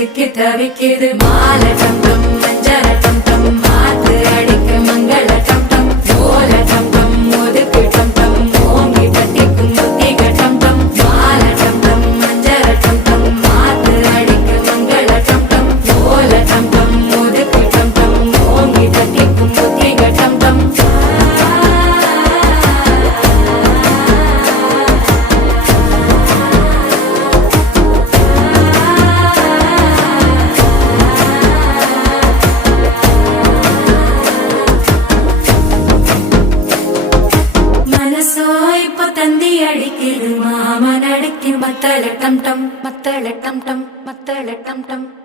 சிக்கி தவிக்குது மால டம் டம் மஞ்சள டம் டம் மாத்து அடிக்க மங்கள டம் டம் ஓல டம் டம் ஒதுக்கு டம் டம் ஓங்கி தட்டிக்கும் புத்திக டம் டம் மால டம் டம் மஞ்சள டம் டம் மாத்து அடிக்க மங்கள டம் டம் ஓல டம் டம் ஒதுக்கு டம் டம் ஓங்கி தட்டிக்கும் புத்திக டம் டம் தந்தி அடிக்குது மாமன் அடிக்கு மத்தள டம் டம் மத்தள டம் டம் மத்தள டம் டம்